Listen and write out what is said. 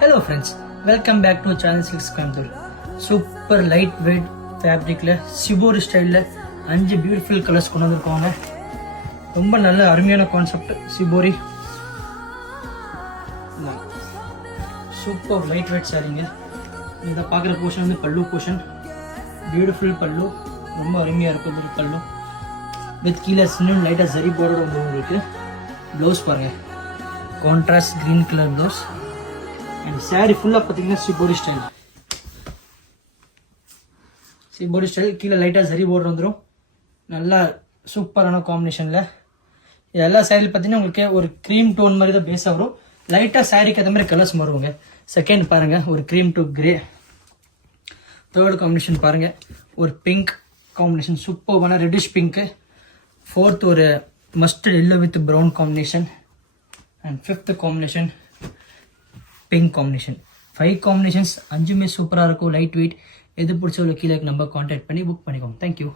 Hello friends, welcome back to channel silks Coimbatore. Super light weight ஃபேப்ரிக்கில் shibori ஸ்டைலில் 5 beautiful colours கொண்டு வந்திருக்காங்க. ரொம்ப நல்ல அருமையான concept. Shibori super light weight சாரீங்க. இதை பார்க்குற போர்ஷன் வந்து பல்லு போர்ஷன். பியூட்டிஃபுல் பல்லு, ரொம்ப அருமையாக இருக்கும் இந்த பல்லு. வித் கீழே சின்ன லைட்டாக சரி பார்டர் வந்து உங்களுக்கு. ப்ளவுஸ் பாருங்கள், contrast green colour blouse. And sorry ஃபுல்லாக பார்த்தீங்கன்னா சிபோரி ஸ்டைல். சிபோரி ஸ்டைல் கீழே லைட்டாக சரி பார்டர் வந்துடும். நல்லா சூப்பரான காம்பினேஷனில். இது எல்லா சாரியில் பார்த்தீங்கன்னா உங்களுக்கு ஒரு க்ரீம் டோன் மாதிரி தான் பேஸாக வரும். லைட்டாக சாரிக்கு அந்த மாதிரி கலர்ஸ் வருவாங்க. செகண்ட் பாருங்கள், ஒரு cream to grey. Third combination பாருங்கள், ஒரு பிங்க் காம்பினேஷன், சூப்பரான ரெட்டிஷ் பிங்க்கு. ஃபோர்த் ஒரு mustard yellow with brown combination. And fifth combination pink combination. 5 combinations, 5மே சூப்பராக இருக்கும், லைட் வெயிட். எது பிடிச்சவங்க கீழே நம்பர் கான்டாக்ட் பண்ணி புக் பண்ணிக்கோங்க. தேங்க்யூ.